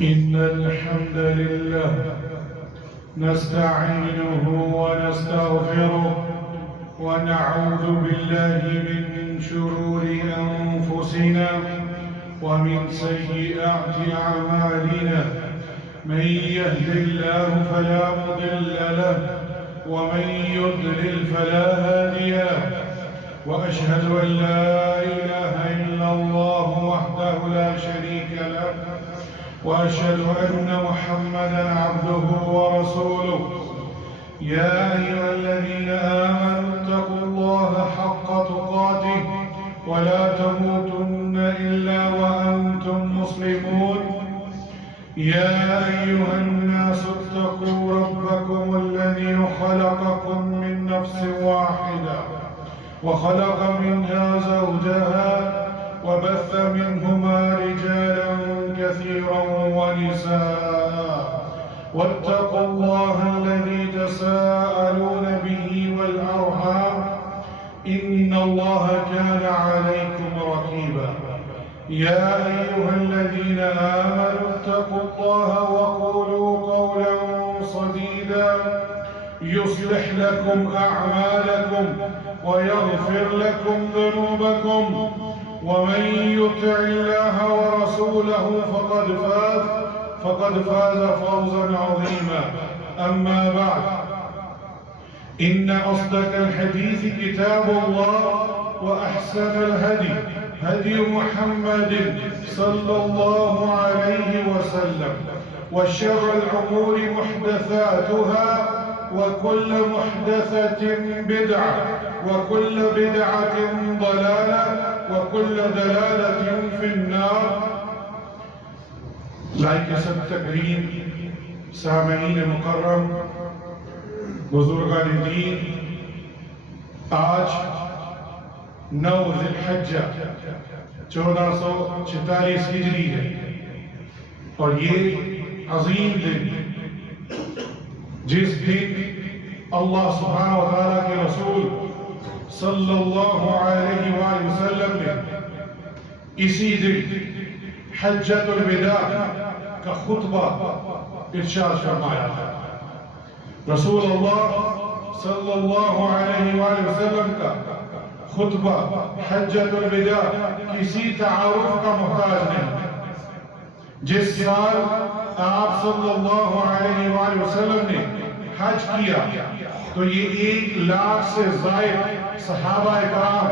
إن الحمد لله نستعينه ونستغفره ونعوذ بالله من شرور أنفسنا ومن سيئات أعمالنا. من يهد الله فلا مضل له ومن يضلل فلا هادي له، وأشهد أن لا إله إلا الله وحده لا شريك له، وأشهد أن محمدًا عبده ورسوله. يا أيها الذين آمنوا اتقوا الله حق تقاته ولا تموتن إلا وأنتم مسلمون. يا أيها الناس اتقوا ربكم الذي خلقكم من نفس واحدة وخلق منها زوجها وبث منهما رجالا كثيرا ونساء. واتقوا الله الذي تساءلون به والأرحام إن الله كان عليكم رقيبا. يا أيها الذين آمنوا اتقوا الله وقولوا قولا سديدا يصلح لكم أعمالكم ويغفر لكم ذنوبكم، ومن يطع الله ورسوله فقد فاز فوزا عظيما. أما بعد، إن أصدق الحديث كتاب الله، وأحسن الهدي هدي محمد صلى الله عليه وسلم، وشر الأمور محدثاتها، وكل محدثة بدعة، وكل بدعة ضلالة، وكل دلالة في النار. لائق سب تکریم سامعین مکرم، بزرگان دین، آج 9 ذی الحجہ 1446 ہجری ہے، اور یہ عظیم دن جس دن اللہ سبحانہ و تعالیٰ کے رسول صلی اللہ علیہ وآلہ وسلم نے اسی دن حجۃ الوداع کا خطبہ ارشاد فرمایا تھا. رسول اللہ صلی اللہ علیہ وآلہ وسلم کا خطبہ حجۃ الوداع کسی تعارف کا محتاج نہیں. جس سال آپ صلی اللہ علیہ وآلہ وسلم نے حج کیا تو یہ 1 لاکھ سے زائد صحابہ کرام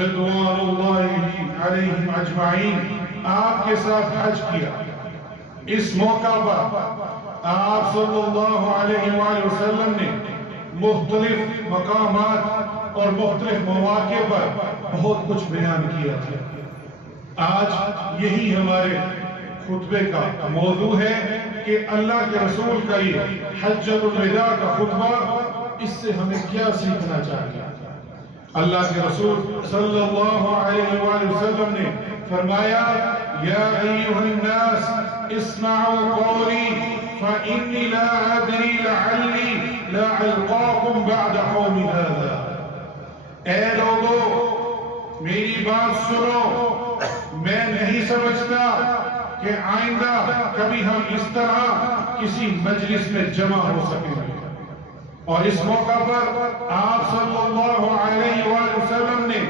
رضوان اللہ علیہم اجمعین آپ کے ساتھ حج کیا. اس موقع پر آپ صلی اللہ علیہ وآلہ وسلم نے مختلف مقامات اور مختلف مواقع پر بہت کچھ بیان کیا تھا. آج یہی ہمارے خطبے کا موضوع ہے کہ اللہ کے رسول کا یہ حجۃ الوداع کا خطبہ، اس سے ہمیں کیا سیکھنا چاہیے. اللہ کے رسول صلی اللہ علیہ وآلہ وسلم نے فرمایا: یا ایھا الناس اسمعوا قولی فإنی لا ادری لعلی لا القاکم بعد قومی ھذا. اے لوگو میری بات سنو، میں نہیں سمجھتا کہ آئندہ کبھی ہم اس طرح کسی مجلس میں جمع ہو سکیں گے. اور اس موقع پر آپ صلی اللہ علیہ وآلہ وسلم نے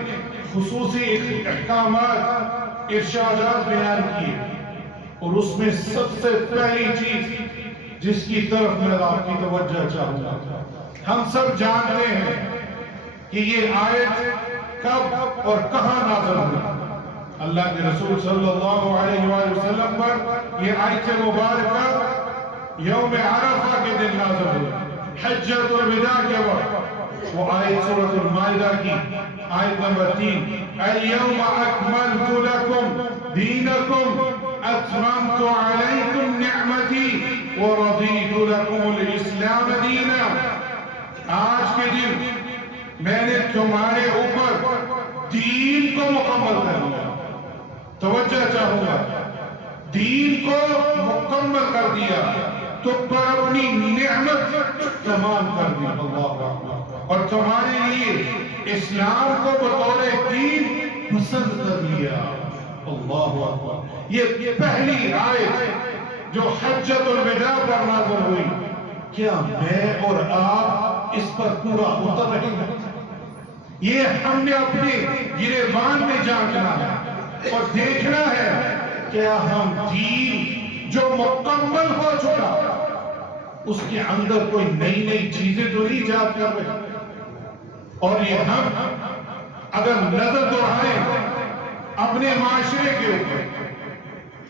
خصوصی احکامات، ارشادات بیان کیے، اور اس میں سب سے پہلی چیز جس کی طرف میں آپ کی توجہ چاہوں گا، ہم سب جانتے ہیں کہ یہ آیت کب اور کہاں نازل ہوئی. اللہ کے رسول صلی اللہ علیہ وآلہ وسلم پر یہ آیت مبارکہ یوم عرفہ کے دن نازل ہوئی، حجۃ الوداع کے وقت. وہ آیت سورۃ المائدہ کی آیت نمبر 3: اليوم اکملت لکم دینکم اتممت علیکم نعمتی ورضیت لکم الاسلام دینا. آج کے دن میں نے تمہارے اوپر دین کو مکمل کر دیا. توجہ چاہوں گا، دین کو مکمل کر دیا، تم پر اپنی نعمت تمام کر دی. اللہ اکبر. اور تمہارے لیے اسلام کو بطور دین پسند کر لیا. اللہ اکبر. یہ پہلی آیت جو حجۃ الوداع پر نازل ہوئی، کیا میں اور آپ اس پر پورا اتر رہے ہیں؟ یہ ہم نے اپنے گریبان میں جاننا ہے اور دیکھنا ہے کیا ہم دین جو مکمل ہو چکا اس کے اندر کوئی نئی نئی چیزیں تو نہیں ایجاد کر رہے. اور یہ ہم اگر نظر دوڑائیں اپنے معاشرے کے اوپر،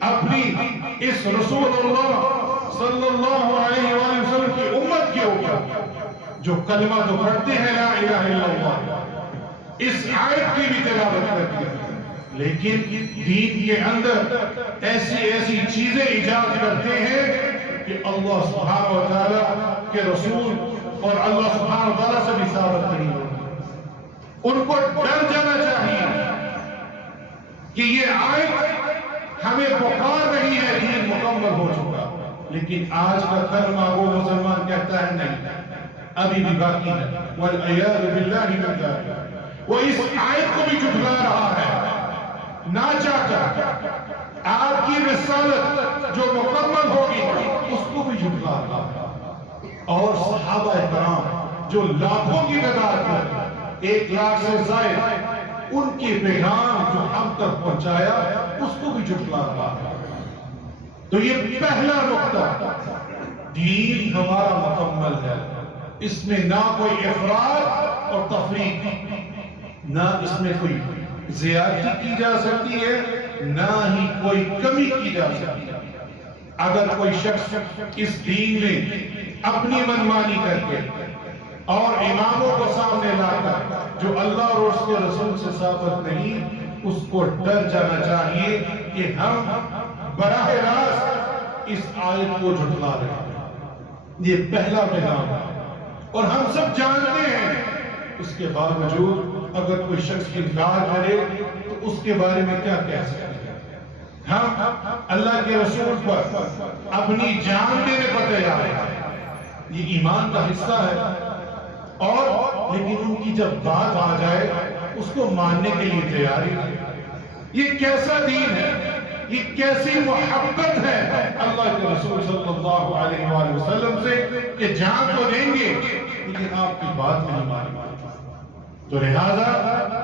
اپنی اس رسول اللہ صلی اللہ علیہ وآلہ وسلم کی امت کے اوپر جو کلمہ تو پڑھتے ہیں لا الہ الا اللہ، اس آیت کی بھی تلاوت کرتے ہیں، لیکن دین کے اندر ایسی ایسی چیزیں ایجاد کرتے ہیں کہ اللہ سبحانہ و تعالیٰ کے رسول اور اللہ سبحانہ و تعالیٰ سے بھی ثابت نہیں ہوتی. ان کو ڈر جانا چاہیے کہ یہ آیت ہمیں پکار رہی ہے دین مکمل ہو چکا، لیکن آج کا کلمہ وہ مسلمان کہتا ہے نہیں، ابھی بھی باقی ہے. والعیاذ باللہ من ذالک، وہ اس آیت کو بھی جھٹلا رہا ہے نہ چاہ کر. آپ کی رسالت جو مکمل ہوگی اس کو بھی جھٹلا رہا ہے. اور صحابہ کرام جو لاکھوں کی تعداد میں 1 لاکھ سے زائد ان کی پیغام جو ہم تک پہنچایا اس کو بھی جھٹلا رہا ہے. تو یہ پہلا نقطہ، دین ہمارا مکمل ہے، اس میں نہ کوئی افراط اور تفریق، نہ اس میں کوئی زیادتی کی جا سکتی ہے، نہ ہی کوئی کمی کی جا سکتی ہے. اگر کوئی شخص اس دین میں اپنی منمانی کر کے اور اماموں کو سامنے لا کر جو اللہ اور اس کے رسول سے ثابت نہیں، اس کو ڈر جانا چاہیے کہ ہم براہ راست اس آیت کو جھٹلا رہے ہیں. یہ پہلا پیغام ہے اور ہم سب جانتے ہیں. اس کے باوجود اگر کوئی شخص انکار کرے تو اس کے بارے میں کیا کہہ سکتے ہیں؟ ہم اللہ کے رسول پر اپنی جان دینے پر تیار ہیں، یہ ایمان کا حصہ ہے. اور لیکن ان کی جب بات آ جائے اس کو ماننے کے لیے تیاری ہے. یہ کیسا دین ہے، یہ کیسی محبت ہے اللہ کے رسول صلی اللہ علیہ وآلہ وسلم سے کہ جان تو دیں گے لیکن آپ کی بات نہیں مانیں. تو لہذا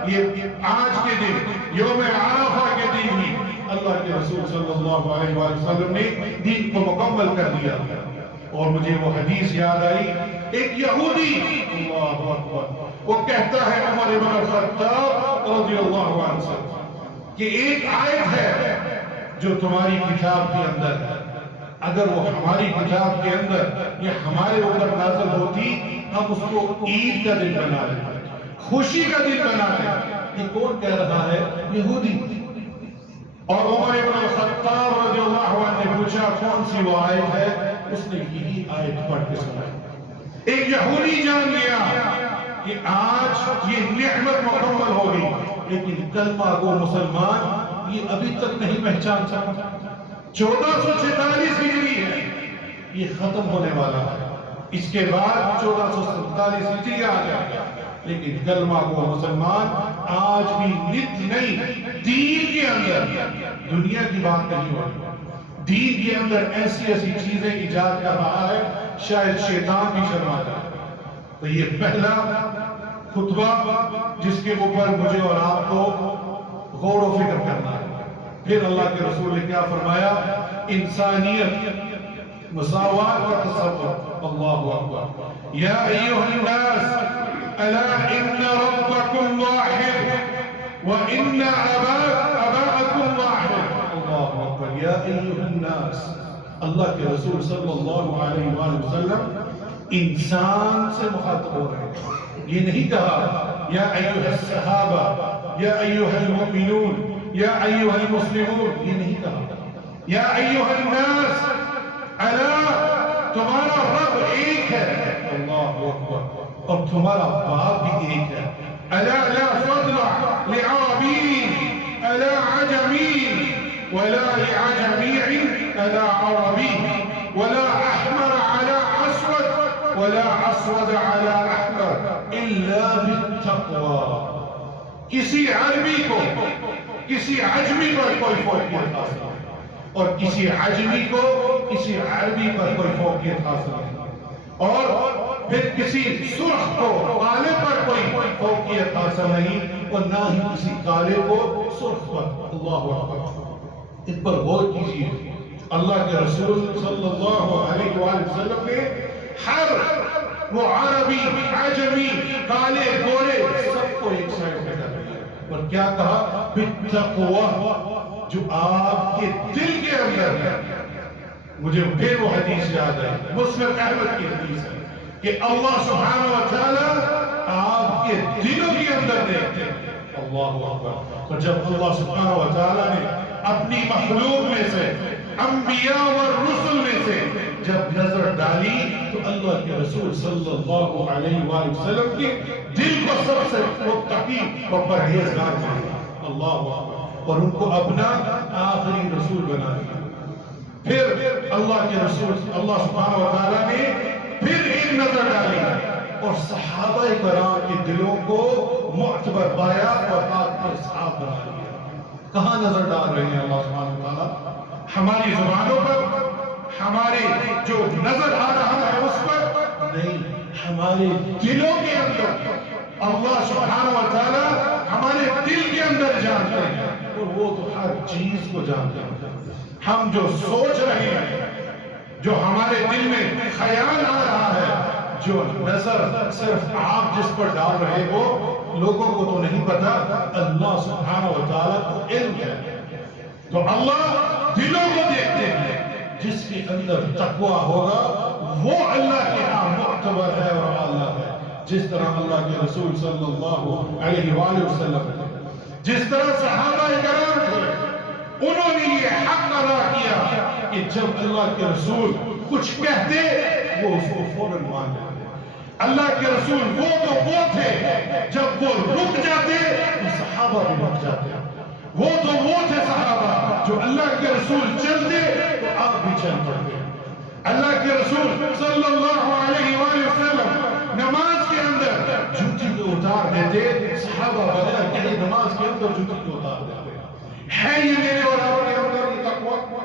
یہ آج کے دن یوم عرفہ کے دن ہی اللہ کے رسول صلی اللہ علیہ وآلہ وسلم نے دین کو مکمل کر دیا. اور مجھے وہ حدیث یاد آئی، ایک یہودی اللہ اکبر وہ کہتا ہے عمر بن الخطاب رضی اللہ عنہ سے کہ ایک آیت ہے جو تمہاری کتاب کے اندر ہے، اگر وہ ہماری کتاب کے اندر یہ ہمارے اوپر نازل ہوتی ہم اس کو عید کا دن بنا لیتے، خوشی کا دن بنا لیتے. یہ کون کہہ رہا ہے؟ یہودی. اور عمر بن الخطاب رضی اللہ عنہ نے پوچھا کون سی وہ آیت ہے؟ اس نے یہی آیت پڑھ کے سنائی. ایک یہودی جان لیا کہ آج یہ نعمت مکمل ہوگی، لیکن کلمہ گو مسلمان یہ ابھی تک نہیں پہچان سکتا. 1446 ہجری ہے، یہ ختم ہونے والا ہے. اس کے بعد 1447 ہجری آ جائے گا، لیکن کلمہ گو مسلمان آج بھی نت نئی دین کے اندر، دنیا کی بات نہیں ہو رہی، دین کے اندر ایسی ایسی چیزیں ایجاد کر رہا ہے شاید شیطان بھی شرما جائے. تو یہ پہلا خطبہ جس کے اوپر مجھے اور آپ کو غور و فکر کرنا ہے. پھر اللہ کے رسول نے کیا فرمایا؟ انسانیت، مساوات اور تصور. اللہ اکبر. یا ایھا الناس الا ان ربکم واحد وان اباءکم واحد. اللہ اکبر. یا ایھا الناس، اللہ کے رسول صلی اللہ علیہ وآلہ وسلم انسان سے مخاطب ہو رہے ہیں. یہ نہیں کہا یا ایھا الصحابہ، یا ایھا المؤمنون، یا ایھا المسلمون، یہ نہیں کہا. یا ایھا الناس، الا تمہارا رب ایک ہے. اللہ اکبر. اور تمہارا باپ بھی ایک ہے. الا لا فضل لعربی الا عجمی ولا لعجمی الا عربی ولا احمر على اسود ولا اسود على احمر الا بالتقوى. کسی عربی کو کسی عجمی پر کوئی فرق نہیں حاصل اور کسی عجمی کو کسی عربی پر کوئی فوقیت حاصل نہیں، اور پھر کسی سرخ کو کالے پر کوئی فوقیت حاصل نہیں، اور نہ ہی کسی کالے کو سرخ پر۔ اللہ اکبر، اس پر غور کیجیے۔ اللہ کے رسول صلی اللہ علیہ وآلہ وسلم نے ہر وہ عربی، عجمی، کالے، گورے سب کو ایک سائڈ پہ کر دیا، اور کیا کہا؟ بالتقوی، جو آپ کے دل کے اندر ہے۔ مجھے پھر وہ حدیث یاد ہے، مسلم احمد کی حدیث ہے کہ اللہ سبحانہ و تعالی آپ کے دلوں کے اندر دیکھتے ہیں۔ اللہ اکبر۔ تو جب اللہ سبحانہ و تعالی نے اپنی مخلوق میں سے، انبیاء و رسل میں سے جب نظر ڈالی تو اللہ کے رسول صلی اللہ علیہ وآلہ وسلم کے دل کو سب سے متقی و پرہیزگار مانا۔ اللہ اکبر، اور ان کو اپنا آخری رسول بنا دیا۔ پھر اللہ کے رسول اللہ سبحانہ و تعالیٰ نے پھر ایک نظر ڈالی اور صحابہ کرام کے دلوں کو معتبر پایا اور آپ کے صحابہ بنا دیا۔ کہاں نظر ڈال رہے ہیں اللہ سبحانہ و تعالیٰ؟ ہماری زبانوں پر، ہمارے جو نظر آ رہا ہے اس پر نہیں، ہمارے دلوں کے اندر۔ اللہ سبحانہ و تعالیٰ ہمارے دل کے اندر جانتے ہیں، اور وہ تو ہر چیز کو جانتے ہیں۔ ہم جو سوچ رہے ہیں، جو ہمارے دل میں خیال آ رہا ہے، جو نظر صرف آپ جس پر ڈال رہے ہو، لوگوں کو تو نہیں پتا، اللہ سبحانہ و تعالیٰ کو علم ہے۔ تو اللہ دلوں کو دیکھتے ہیں، جس کے اندر تقوی ہوگا وہ اللہ کے ہاں معتبر ہے اور اللہ ہے۔ جس طرح اللہ کے رسول صلی اللہ علیہ وآلہ وسلم تھے، جس طرح صحابہ کرام تھے، انہوں نے یہ حق ادا کیا کہ جب اللہ کے رسول کچھ کہتے وہ اس کو فوراً مان لیتے۔ اللہ کے رسول وہ تھے جب وہ رک جاتے تو صحابہ بھی رک جاتے۔ وہ تھے صحابہ جو اللہ کے رسول چلتے تو آپ بھی چل پڑتے۔ اللہ کے رسول صلی اللہ علیہ وآلہ وسلم نماز کے اندر جوتی کو اتار دیتے، صحابہ بغیر کہیں نماز کے اندر جوتی کو اتار دیتے۔ ہے یہ میرے اور آپ کے اندر یہ تقوی؟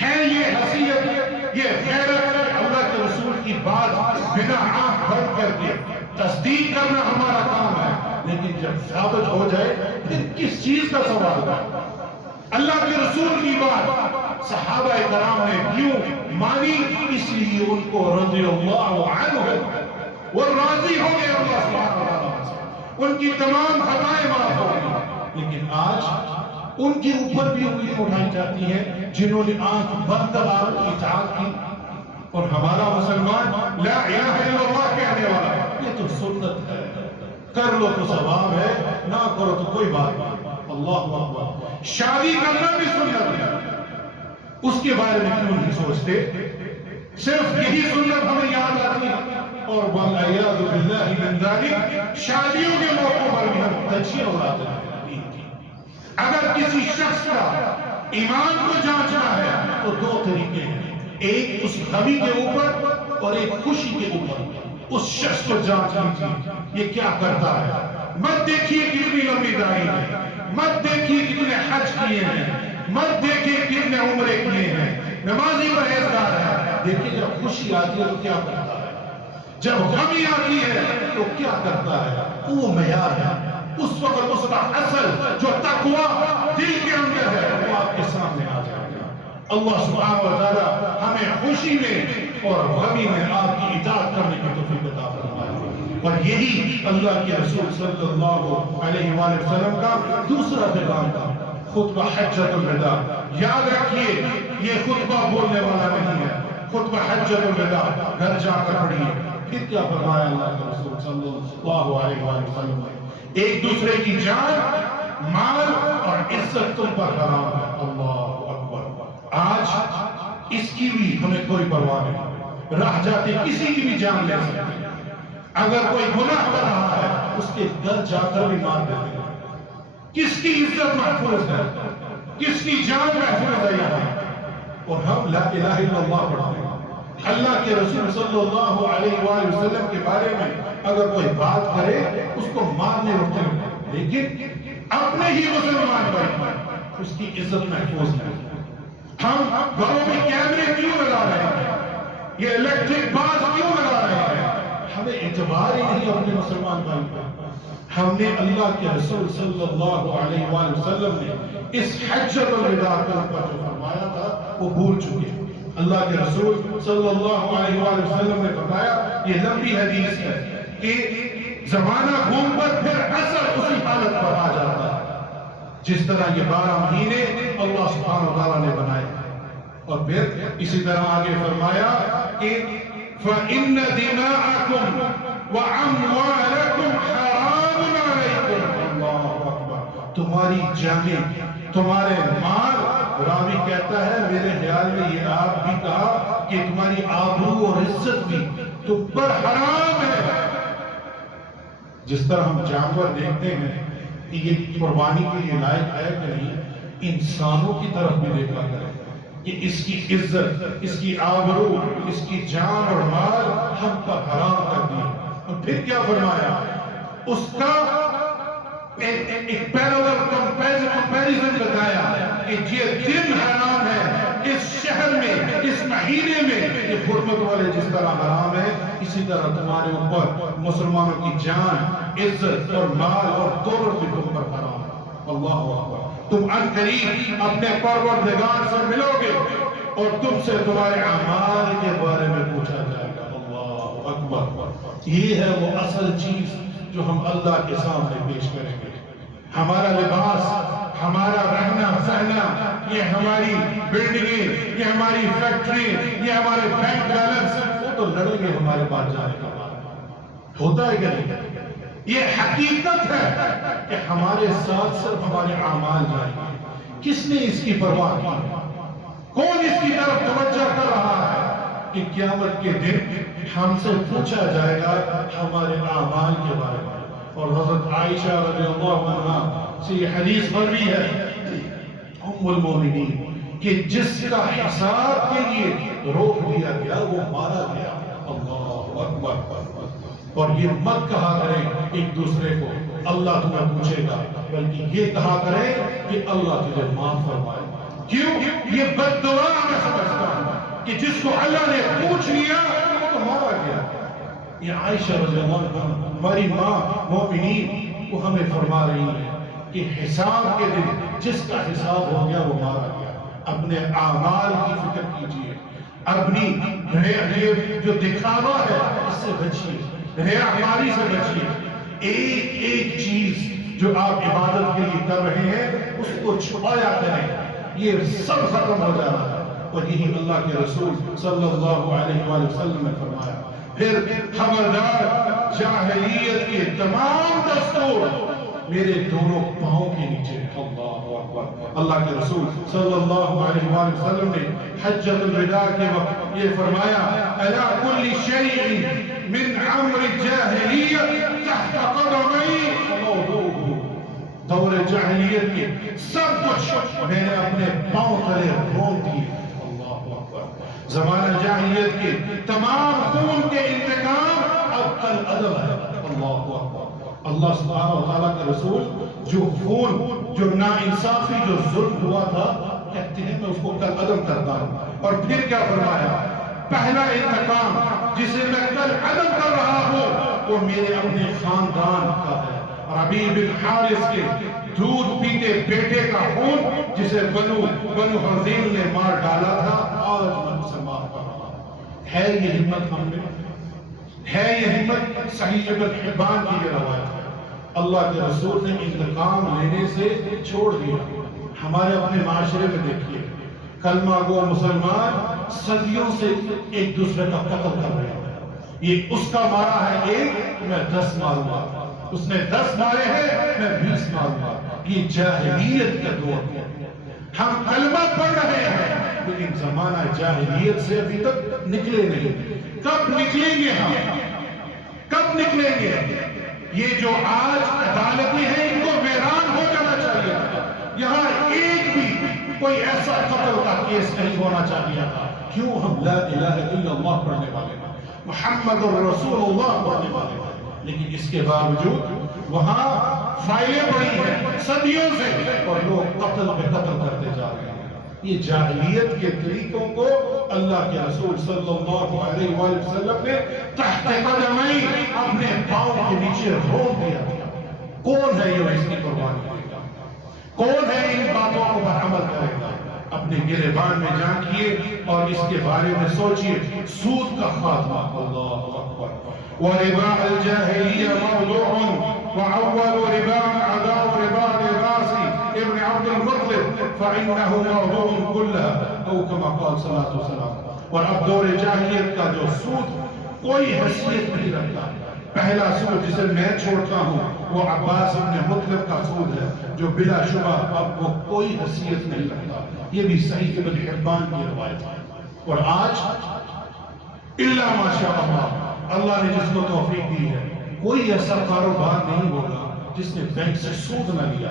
ہے یہ حیثیت، یہ غیرت؟ اللہ کے رسول کی بات بنا آنکھ بند کر کے تصدیق کرنا ہمارا کام ہے، لیکن جب ثابت ہو جائے پھر کس چیز کا سوال ہے؟ اللہ کے رسول کی بات صحابہ کرام نے کیوں مانی؟ اس لیے ان کو رضی اللہ عنہ وہ راضی ہو گئے اللہ سبحانہ وتعالی سے، ان کی تمام خطائیں معاف ہو گئی۔ لیکن آج ان کے اوپر بھی انگلیاں اٹھائی جاتی ہیں جنہوں نے آنکھ بند کر اطاعت کی، اور ہمارا مسلمان لا الہ الا اللہ کہنے والا یہ تو سنت ہے، کر لو تو ثواب ہے، نہ کرو تو کوئی بات نہیں۔ اللہ اکبر، شادی کرنا بھی سنت ہے، اس کے بارے میں کیوں نہیں سوچتے؟ صرف یہی سنت ہمیں یاد آتی ہے، اور والعیاذ باللہ من ذالک شادیوں کے موقع پر بھی ہم دھجیاں اڑاتے ہیں۔ اگر کسی شخص کا ایمان کو جانچنا ہے تو دو طریقے ہیں، ایک اس غمی کے اوپر اور ایک خوشی کے اوپر۔ اس شخص کو جانچ لیجیے یہ کیا کرتا ہے۔ مت دیکھیے کتنی لمبی داڑھی ہے، مت دیکھیے کتنے حج کیے ہیں، مت دیکھیے کتنے عمرے کیے ہیں، نمازی پرہیزگار ہے۔ دیکھیے جب خوشی آتی ہے تو کیا کرتا ہے، جب غمی آتی ہے تو کیا کرتا ہے، وہ معیار ہے۔ اس وقت اس کا اصل جو تقوی دل کے اندر ہے وہ آپ کے سامنے آ جائے گا۔ اللہ سبحانہ و تعالی ہمیں خوشی میں اور غمی میں آپ کی اطاعت کرنے کی توفیق عطا فرمائے۔ اور یہی اللہ کے رسول صلی اللہ علیہ وآلہ وسلم کا دوسرا پیغام تھا، خطبہ حجۃ الوداع۔ یاد رکھیے یہ خطبہ بولنے والا نہیں ہے، خطبہ حجۃ الوداع گھر جا کر پڑھیے۔ پھر کیا فرمایا اللہ کے رسول صلی اللہ علیہ وآلہ وسلم نے؟ ایک دوسرے کی جان، مال اور عزت تم پر حرام ہے۔ اللہ اکبر، آج اس کی بھی ہمیں کوئی پرواہ نہیں، راہ جاتے کسی کی بھی جان لے سکتے ہیں۔ اگر کوئی گناہ کر رہا ہے اس کے گھر جا کر بھی مار دیتے ہیں۔ کس کی عزت محفوظ ہے، کس کی جان محفوظ ہے یہاں؟ اور ہم لا الہ الا اللہ پڑھتے ہیں۔ اللہ کے رسول صلی اللہ علیہ وآلہ وسلم کے بارے میں اگر کوئی بات کرے اس کو مارنے اٹھتے ہیں، لیکن اپنے ہی مسلمان بھائی اس کی عزت محفوظ ہے۔ ہم گھروں میں کیمرے کیوں یہ الیکٹرک باز کیوں لگا رہے ہیں؟ ہمیں اعتبار ہی نہیں اپنے مسلمان بھائی پر۔ ہم نے اللہ کے رسول صلی اللہ علیہ وآلہ وسلم نے اس حجۃ الوداع کے اوپر جو فرمایا تھا وہ بھول چکے۔ اللہ کے رسول صلی اللہ علیہ وآلہ وسلم نے فرمایا، یہ لمبی حدیث ہے، کہ زمانہ گھوم پر پھر اثر اسی حالت پر آ جاتا ہے جس طرح یہ 12 مہینے اللہ سبحانہ وتعالیٰ نے بنائے۔ اور پھر اسی طرح آگے فرمایا کہ فَإِنَّ دِمَاءَكُمْ وَأَمْوَالَكُمْ حَرَامٌ عَلَيْكُمْ۔ اللہ اکبر، تمہاری جانیں، تمہارے مال، راوی کہتا ہے میرے خیال میں یہ آپ بھی کہا کہ تمہاری آبرو اور عزت بھی تم پر حرام ہے۔ جس طرح ہم جانور دیکھتے ہیں کہ یہ قربانی کے لیے لائق ہے کہ نہیں، انسانوں کی طرف بھی دیکھا کریں کہ اس کی عزت، اس کی آبرو، اس کی جان اور مال ہم پر حرام کر دی۔ اور پھر کیا فرمایا؟ اس کا ایک پیرالل کمپیریزن بتایا کہ یہ دن حرام ہے اس شہر میں، اس مہینے میں، یہ حرمت والے جس طرح حرام ہے، اسی طرح تمہارے اوپر مسلمانوں کی جان، عزت اور مال اور دولت بھی تم پر حرام ہے۔ اللہ اکبر، تم ان قریب اپنے پروردگار سے ملو گے اور تم سے تمہارے اعمال کے بارے میں پوچھا جائے گا۔ اللہ اکبر، یہ ہے وہ اصل چیز جو ہم اللہ کے سامنے پیش کریں گے۔ ہمارا لباس، ہمارا رہنا سہنا، یہ ہماری بلڈنگیں، یہ ہماری فیکٹری، یہ ہمارے بینک بیلنس، وہ تو لڑیں گے ہمارے پاس جانے کا بعد، ہوتا ہے کہ نہیں؟ یہ حقیقت ہے کہ ہمارے ساتھ صرف ہمارے اعمال جائیں گے۔ کس نے اس کی پرواہ کی؟ کون اس کی طرف توجہ کر رہا ہے کہ قیامت کے دن ہم سے پوچھا جائے گا ہمارے اعمال کے بارے میں؟ اور حضرت عائشہ رضی اللہ عنہا سے یہ حدیث مروی ہے، ام المومنین، کہ جس کا حساب کے لیے روک دیا گیا وہ مارا گیا۔ اللہ اکبر، اور یہ مت کہا کریں ایک دوسرے کو اللہ تمہیں پوچھے گا، بلکہ یہ کہا کریں کہ اللہ تجھے معاف فرمائے۔ کیوں؟ یہ بد دعا میں سمجھتا ہوں کہ جس کو اللہ نے پوچھ لیا وہ تو مارا گیا۔ یہ عائشہ رضی اللہ عنہا ہماری ماں مومنین وہ ہمیں فرما رہی ہے کہ حساب کے دن جس کا حساب ہو گیا وہ مارا گیا۔ اپنے اعمال کی فکر کیجئے، اپنی جو دکھاوا ہے اس سے بچیے، ریاکاری سے بچیے۔ ایک ایک چیز جو آپ عبادت کے لیے کر رہے ہیں اس کو چھپایا کریں، یہ سب ختم ہو جانا ہے۔ اور یہی اللہ کے رسول صلی اللہ علیہ وآلہ وسلم نے فرمایا۔ پھر خبردار، جاہلیت کے تمام دستور میرے دونوں پاؤں کے نیچے۔ اللہ اکبر، اللہ کے رسول صلی اللہ علیہ وآلہ وسلم نے حجۃ الوداع کے وقت یہ فرمایا، الا کل شیء من امر الجاہلیت تحت قدمی موضوع۔ دور جاہلیت کے سب کچھ میں نے اپنے پاؤں تلے رون دیے۔ اللہ اکبر، زمانہ جاہلیت کے تمام خون کے انتقام اب کل عدم ہے۔ اللہ اکبر، اللہ سبحانہ وتعالیٰ کے رسول جو خون، جو ناانصافی، جو ظلم ہوا تھا، کہتے ہیں میں اس کو کل عدم کرتا ہوں۔ اور پھر کیا فرمایا؟ پہلا انتقام جسے میں کل عدم کر رہا ہوں وہ میرے اپنے خاندان کا ہے۔ ربیع بن حارث کے دودھ پیتے بیٹے کا خون جسے بنو حزیل نے مار ڈالا تھا، آج میں اسے معاف کر رہا ہوں۔ ہے یہ ہمت ہم میں؟ ہے یہ ہمت؟ صحیح ابن حبان کی یہ روایت ہے۔ اللہ کے رسول نے انتقام لینے سے چھوڑ دیا۔ ہمارے اپنے معاشرے میں دیکھیے، کلمہ گو مسلمان صدیوں سے ایک دوسرے کا قتل کر رہے ہیں۔ یہ اس کا مارا ہے ایک، میں 10 ماروں گا، اس نے 10 مارے ہیں، میں 20 ماروں گا۔ یہ جاہلیت کا دور ہے۔ ہم کلمہ پڑھ رہے ہیں لیکن زمانہ جاہلیت سے ابھی تک نکلے نہیں۔ کب نکلیں گے ہم؟ کب نکلیں گے؟ یہ جو آج عدالتیں ہیں ان کو ویران ہو جانا چاہیے تھا۔ یہاں ایک بھی کوئی ایسا قتل کا کیس نہیں ہونا چاہیے تھا۔ کیوں؟ ہم لا الہ الا اللہ پڑھنے والے ہیں، محمد رسول اللہ پڑھنے والے ہیں، لیکن اس کے باوجود وہاں فائلیں پڑی ہیں صدیوں سے اور لوگ قتل پہ قتل کرتے جا رہے ہیں۔ یہ جاہلیت کے طریقوں کو اللہ کے رسول صلی اللہ علیہ وآلہ وسلم نے تحت قدمین اپنے پاؤں کے نیچے روک دیا تھا۔ کون ہے یہ اس کی قربانی دے گا؟ کون ہے ان باتوں کو پر عمل کرے گا؟ اپنے گریبان میں جھانکیے اور اس کے بارے میں سوچئے۔ سود کا خاتمہ، اللہ اکبر۔ وَرِبَا الْجَاهِلِيَّةِ مَوْضُوعٌ وَأَوَّلُ رِبَا عَدَاوُ رِبَا لِبَاسِ ابن عبد المطلب فَإِنَّهُ مَوْضُوعٌ كُلَّهُ او كما قال صلی اللہ علیہ وسلم۔ اور اب دور جاہلیت کا جو سود کوئی حیثیت نہیں رکھتا۔ پہلا سود جسے میں چھوڑتا ہوں وہ عباس ابن مطلب کا سود ہے، جو بلا شبہ اب وہ کوئی حیثیت نہیں رکھتا۔ یہ بھی صحیح ابن حبان کی روایت ہے۔ اور آج الا ماشاء اللہ، اللہ نے جس کو توفیق دی ہے، کوئی ایسا کاروبار نہیں ہوگا جس نے بینک سے سود نہ لیا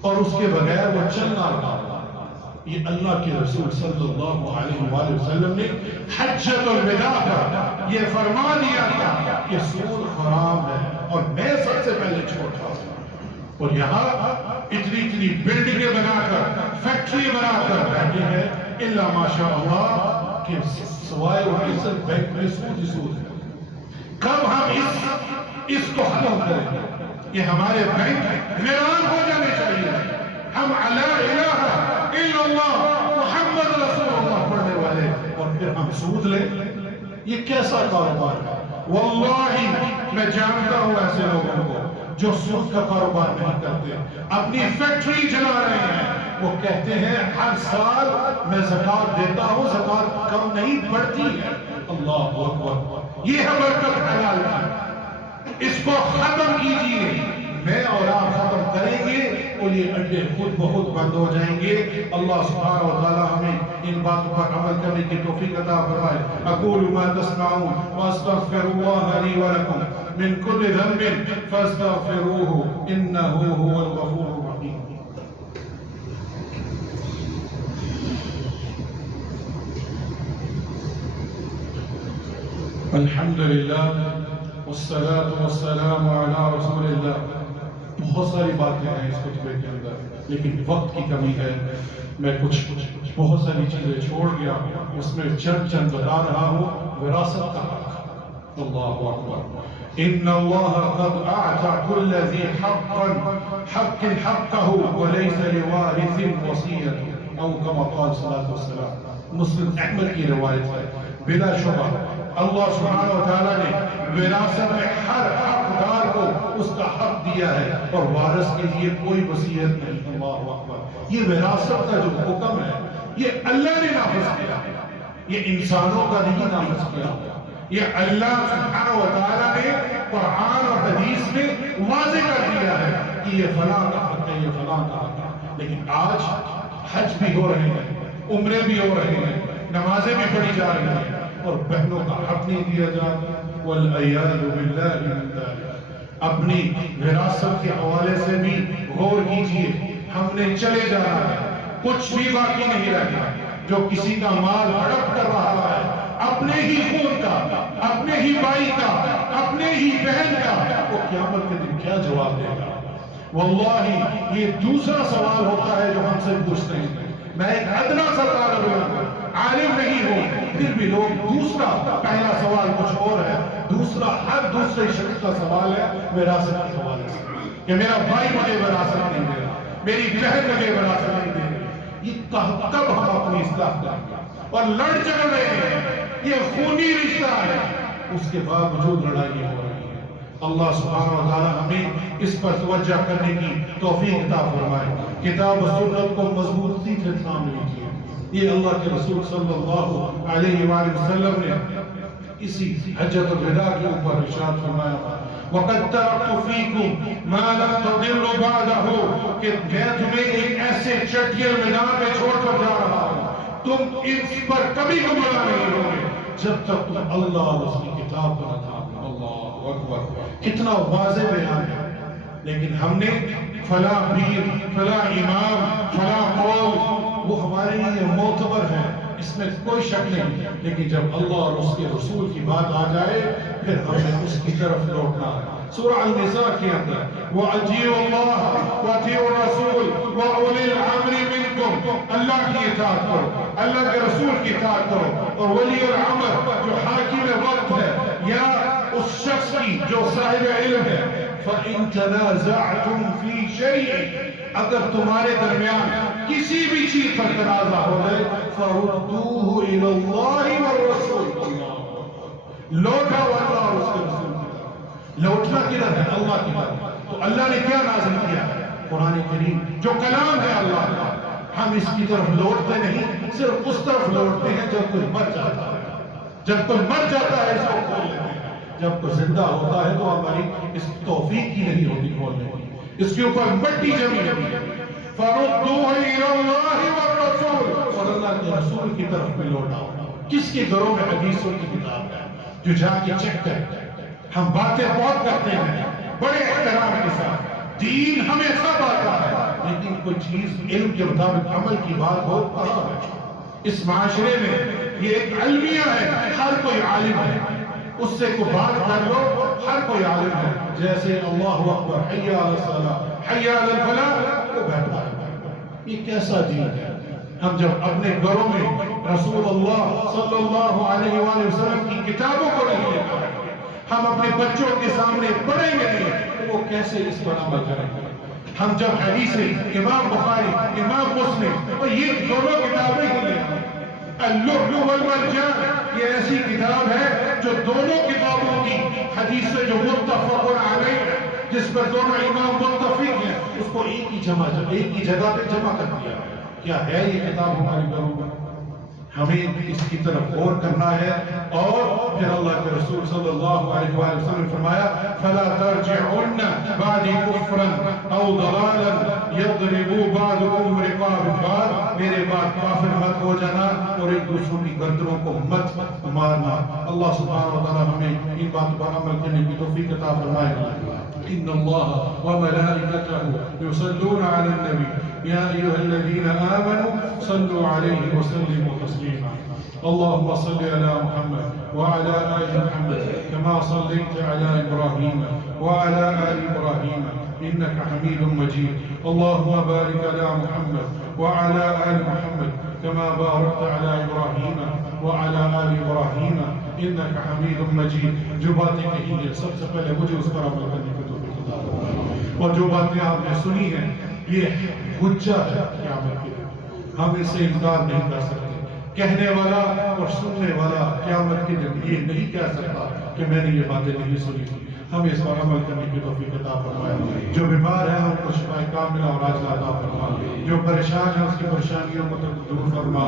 اور اس کے بغیر وہ چل نہ رہا۔ یہ اللہ کے رسول صلی اللہ علیہ وآلہ وسلم نے حجۃ الوداع کا یہ فرما دیا تھا کہ سود حرام ہے اور میں سب سے پہلے چھوڑتا ہوں۔ اور یہاں اتنی بلڈنگیں بنا کر، فیکٹری بنا کر بیٹھے ہیں، الا ماشاء اللہ کہ سوائے اور بینک میں سود ہی سود ہے۔ کب ہم اس کو ختم کریں گے؟ یہ ہمارے بینک ویران ہو جانے چاہیے۔ ہم لا الہ الا اللہ محمد رسول اللہ پڑھنے والے اور پھر ہم سود لیں، یہ کیسا کاروبار ہے؟ واللہ میں جانتا ہوں ایسے لوگوں کو جو سود کا کاروبار نہیں کرتے، اپنی فیکٹری چلا رہے ہیں، وہ کہتے ہیں ہر سال میں زکوٰۃ دیتا ہوں، زکوٰۃ کم نہیں بڑھتی ہے۔ اللہ اکبر، یہ ہے برکت حلال کی، اس کو ختم کیجیے۔ میں اور آپ ختم کریں گے اور یہ اڈے خود بخود بند ہو جائیں گے۔ اللہ سبحانہ و تعالی ہمیں ان باتوں پر عمل کرنے کی توفیق عطا فرمائے۔ اقول ما تسمعون واستغفر الله لي ولكم من كل ذنب فاستغفروه انه هو الغفور الرحيم۔ الحمد للہ والصلاة والسلام علی رسول اللہ۔ بہت ساری باتیں ہیں اس خطبے کے اندر، لیکن وقت کی کمی ہے، میں کچھ بہت ساری چیزیں چھوڑ گیا، اس میں چند بتا رہا ہوں۔ وراثت کا حق، اللہ اکبر، ان اللہ قد اعطى كل ذي حق حقه وليس لوارث وصية او كما قال صلی اللہ علیہ وسلم۔ مسلم احمد کی روایت ہے۔ بلا شبہ اللہ سبحانہ و تعالیٰ نے وراثت میں ہر حقدار کو اس کا حق دیا ہے اور وارث کے لیے کوئی وصیت نہیں۔ اللہ اکبر، یہ وراثت کا جو حکم ہے یہ اللہ نے نافذ کیا، یہ انسانوں کا نہیں نافذ کیا، یہ اللہ سبحانہ و تعالیٰ نے قرآن اور حدیث میں واضح کر دیا ہے کہ یہ فلاں کا حق ہے، یہ فلاں کا حق ہے۔ لیکن آج حج بھی ہو رہے ہیں، عمرے بھی ہو رہے ہیں، نمازیں بھی پڑھی جا رہی ہیں اور بہنوں کا حق نہیں دیا جاتا۔ والعیاذ باللہ من ذلک۔ اپنی وراثت کے حوالے سے بھی غور کیجئے، ہم نے چلے جانا ہے، کچھ بھی باقی نہیں رہنا۔ جو کسی کا مال ہڑپ کر رہا ہے، اپنے ہی خون کا، اپنے ہی بھائی کا، اپنے ہی بہن کا، وہ قیامت کے دن کیا جواب دے گا؟ واللہ یہ دوسرا سوال ہوتا ہے جو ہم سے پوچھتے ہیں۔ میں ایک ادنا سا طالب علم عالم نہیں ہوں، پھر بھی لوگ دوسرا، پہلا سوال کچھ اور ہے، دوسرا ہر دوسرے شخص کا سوال ہے وراثت کے حوالے سے، کہ میرا بھائی مجھے وراثت نہیں دے رہا، میری بہن مجھے وراثت نہیں دے رہی۔ یہ کب ہم اپنی اصلاح کریں گے؟ اور لڑ چل رہے ہیں، یہ خونی رشتہ ہے، اس کے باوجود لڑائی ہو رہی ہے۔ اللہ سبحانہ و تعالی ہمیں اس پر توجہ کرنے کی توفیق عطا فرمائے۔ کتاب و سنت کو مضبوطی سے تھام لیجیے۔ یہ اللہ کے رسول صلی اللہ علیہ وآلہ وسلم نے اسی حجۃ الوداع کے اوپر ارشاد فرمایا، وَقَدْ تَرَكْتُ فِيكُمْ مَا لَمْ تَضِلُّوا بَعْدَهُ، کہ میں تمہیں ایک ایسے چٹیل میدان میں چھوڑ کر جا رہا ہوں، تم اس پر کبھی گمراہ نہیں ہوگے جب تک تم اللہ اور اس کی کتاب پر نہ تھامو۔ اللہ اکبر، کتنا واضح بیان ہے۔ لیکن ہم نے فلاں پیر، فلاں امام، فلاں قول وہ ہمارے لیے معتبر ہے، اس میں کوئی شک نہیں، لیکن جب اللہ اور اس کے رسول کی بات آ جائے پھر ہمیں اس کی طرف لوٹنا ہے۔ سورہ النساء کے اندر وَأَطِيعُوا اللَّهَ وَأَطِيعُوا الرَّسُولَ وَأُولِي الْأَمْرِ مِنكُمْ، اللہ کی اطاعت کرو، اللہ کے رسول کی اطاعت کرو، اور ولی الامر جو حاکم وقت ہے یا اس شخص کی جو صاحب علم ہے، فَإِن تَنَازَعْتُمْ فِي شَيْءٍ، اگر تمہارے درمیان کسی بھی چیز پر تنازع ہو جائے فَرُدُّوهُ إِلَى اللَّهِ وَالرَّسُولِ، لوٹا اللہ اور اس کے رسول کی طرف۔ لوٹنا کدھر ہے؟ اللہ کی طرف۔ تو اللہ نے کیا نازل کیا؟ قرآن کریم جو کلام ہے اللہ کا، ہم اس کی طرف لوٹتے نہیں، صرف اس طرف لوٹتے ہیں جب کوئی مر جاتا ہے۔ جب کوئی مر جاتا ہے اس کو کھول لیتے ہیں، جب کوئی زندہ ہوتا ہے تو ہماری اس توفیق کی نہیں ہوتی کھولنے کی، اس کے اوپر مٹی جمی ہوئی ہے۔ فَرُدُّوهُ إِلَى اللَّهِ وَالرَّسُولِ، اور اللہ کے رسول کی طرف میں لوٹاؤ۔ کس کے گھروں میں حدیثوں کی کتاب ہے جو جا کے چیک کرتے ہیں؟ ہم باتیں بہت کرتے ہیں بڑے احترام کے ساتھ، دین ہمیں سب آتا ہے، لیکن کوئی چیز علم کے مطابق عمل کی بات ہو کہاں ہے؟ اس معاشرے میں یہ ایک علمیہ ہے، ہر کوئی عالم ہے، اس سے کوئی بات کر لو ہر کوئی عالم ہے، جیسے اللہ اکبر حی علی الصلاۃ حی علی الفلاح وہ بیٹھا ہے۔ یہ کیسا دین ہے؟ ہم جب اپنے گھروں میں رسول اللہ صلی اللہ علیہ وآلہ وسلم کی کتابوں کو نہیں لے کر ہم اپنے بچوں کے سامنے پڑھیں گے نہیں، وہ کیسے اس پر عمل کریں گے؟ ہم جب حدیثیں امام بخاری امام مسلم اور یہ دونوں کتابیں ہی لیں، اللؤلؤ والمرجان یہ ایسی کتاب ہے جو دونوں کتابوں کی حدیثیں جو متفق علیہ جس پر دونوں امام متفق ہیں اس کو ایک ہی جگہ پہ جمع کر دیا۔ کیا ہے یہ کتاب ہماری گھروں میں؟ ہمیں اس کی طرف غور کرنا ہے۔ اور پھر اللہ کے رسول صلی اللہ علیہ وآلہ وسلم نے فرمایا فَلَا تَرْجِعُنَّ بَعْدِ كُفْرًا أَوْ ضَلَالًا يَضْرِبُوا بَعْضُكُمْ رِقَابَ بَعْضٍ، میرے بعد کافر مت ہو جانا اور ایک دوسروں کی گردنوں کو مت مارنا۔ اللہ سبحانہ وتعالی ہمیں ان باتوں پر عمل کرنے کی توفیق عطا فرمائے۔ إن الله وملائكته يصلون على النبي يا أيها الذين آمنوا صلوا عليه وسلموا تسليما اللهم صل على محمد وعلى آل محمد كما صليت على إبراهيم وعلى آل إبراهيم إنك حميد مجيد اللهم بارك على محمد وعلى آل محمد كما باركت على إبراهيم وعلى آل إبراهيم إنك حميد مجيد۔ جو باتیں کہی ہیں سب سے پہلے مجھے اس پر عمل کرنے کی توفیق عطا فرمائے، اور جو باتیں آپ نے سنی ہیں یہ حجت ہے قیامت کے دن، ہم اس سے انکار نہیں کر سکتے۔ کہنے والا اور سننے والا قیامت کے دن یہ نہیں کہہ سکتا کہ میں نے یہ باتیں نہیں سنی تھی۔ ہمیں اس پر عمل کرنے کی توفیق عطا فرمائے۔ جو بیمار ہے ان کو شفا کاملہ اور عاجلہ عطا فرما، جو پریشان ہے اس کی پریشانیوں کو دور فرما۔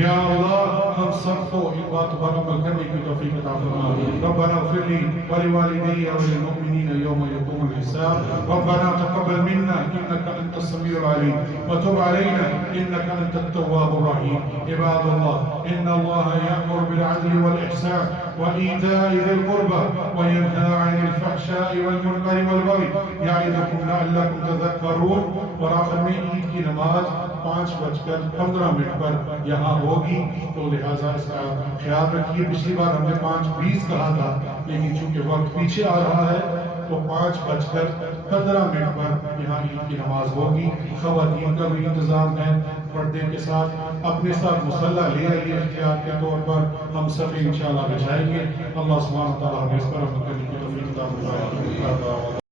یا اللہ ہم سب کو ان باتوں پر عمل کرنے کی توفیق عطا فرما۔ ربنا اغفر لي ولوالدي وللمؤمنين يوم يقوم الحساب ربنا تقبل منا انك انت السميع العليم وتب علينا انك انت التواب الرحيم۔ عباد الله ان الله يأمر بالعدل والإحسان وإيتاء ذي القربى وينهى عن الفحشاء والمنكر والبغي يعظكم لعلكم تذكرون۔ اور آخر میں عید کی نماز 5:15 پر یہاں ہوگی، تو لہٰذا اس کا خیال رکھیے۔ پچھلی بار ہم نے 5:20 کہا تھا، لیکن چونکہ وقت پیچھے آ رہا ہے تو 5:15 پر یہاں عید کی نماز ہوگی۔ خواتین کا بھی انتظام ہے پردے کے ساتھ، اپنے ساتھ مصلی لے آئیے احتیاط کے طور پر، ہم سب انشاءاللہ بچائیں گے۔ اللہ سبحانہ وتعالی ہمیں اس پر عمل کرنے کی توفیق عطا فرمائے۔